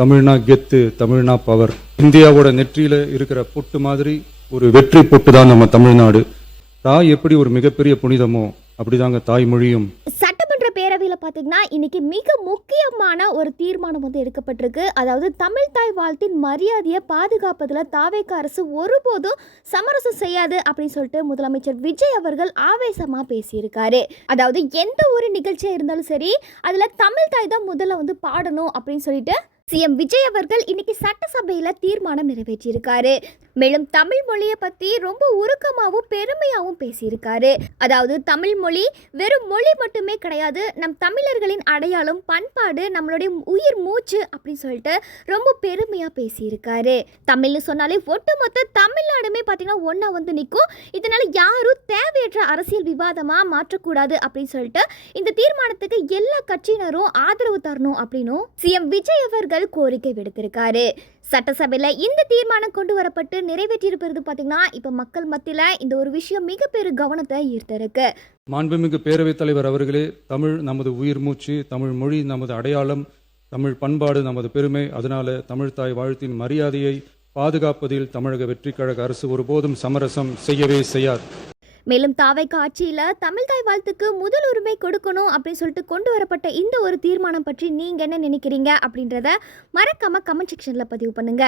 தமிழ்னா கெத்து, தமிழ்னா பவர். இந்தியாவோட நெற்றியில இருக்கிற பொட்டு மாதிரி ஒரு வெற்றி பொட்டு தான் நம்ம தமிழ்நாடு. தாய் எப்படி ஒரு மிகப்பெரிய புனிதமோ அப்படிதாங்க தாய்மொழியும். சட்டமன்ற பேரவையில் பார்த்தீங்கன்னா இன்னைக்கு மிக முக்கியமான ஒரு தீர்மானம் வந்து எடுக்கப்பட்டிருக்கு. அதாவது தமிழ் தாய் வாழ்த்தின் மரியாதையை பாதுகாப்பதில் தாவேக அரசு ஒருபோதும் சமரசம் செய்யாது அப்படின்னு சொல்லிட்டு முதலமைச்சர் விஜய் அவர்கள் ஆவேசமாக பேசியிருக்காரு. அதாவது எந்த ஒரு நிகழ்ச்சியாக இருந்தாலும் சரி அதில் தமிழ் தாய் தான் முதல்ல வந்து பாடணும் அப்படின்னு சொல்லிட்டு சிஎம் விஜய் அவர்கள் இன்னைக்கு சட்டசபையில் தீர்மானம் நிறைவேற்றியிருக்காரு. மேலும் தமிழ் மொழியை பற்றி ரொம்ப உருக்கமாகவும் பெருமையாகவும் பேசியிருக்காரு. அதாவது தமிழ் மொழி வெறும் மொழி மட்டுமே கிடையாது, நம் தமிழர்களின் அடையாளம், பண்பாடு, நம்மளுடைய உயிர் மூச்சு அப்படின்னு சொல்லிட்டு ரொம்ப பெருமையாக பேசியிருக்காரு. தமிழ்னு சொன்னாலே ஒட்டுமொத்த தமிழ்நாடுமே பார்த்தீங்கன்னா ஒன்றா வந்து நிற்கும். இதனால யாரும் தேவையற்ற அரசியல் விவாதமாக மாற்றக்கூடாது அப்படின்னு சொல்லிட்டு இந்த தீர்மானத்துக்கு எல்லா கட்சியினரும் ஆதரவு தரணும் அப்படின்னும் சிஎம் விஜய் அவர்கள் கோரிக்கை விடுத்திருக்காரு. சட்டசபையில் இந்த தீர்மானம் கொண்டு வரப்பட்டு நிறைவேற்றியிருப்பது பார்த்தீங்கன்னா இப்போ மக்கள் மத்தியில் இந்த ஒரு விஷயம் மிகப்பெரிய கவனத்தை ஈர்த்திருக்கு. மாண்புமிகு பேரவைத் தலைவர் அவர்களே, தமிழ் நமது உயிர் மூச்சு, தமிழ் மொழி நமது அடையாளம், தமிழ் பண்பாடு நமது பெருமை. அதனால தமிழ் தாய் வாழ்த்தின் மரியாதையை பாதுகாப்பதில் தமிழக வெற்றி கழக அரசு ஒருபோதும் சமரசம் செய்யவே செய்யாது. மேலும் தாவேக ஆட்சியில் தமிழ் தாய் வாழ்த்துக்கு முதல் உரிமை கொடுக்கணும் அப்படின்னு சொல்லிட்டு கொண்டு வரப்பட்ட இந்த ஒரு தீர்மானம் பற்றி நீங்கள் என்ன நினைக்கிறீங்க அப்படின்றத மறக்காம கமெண்ட் செக்ஷனில் பதிவு பண்ணுங்க.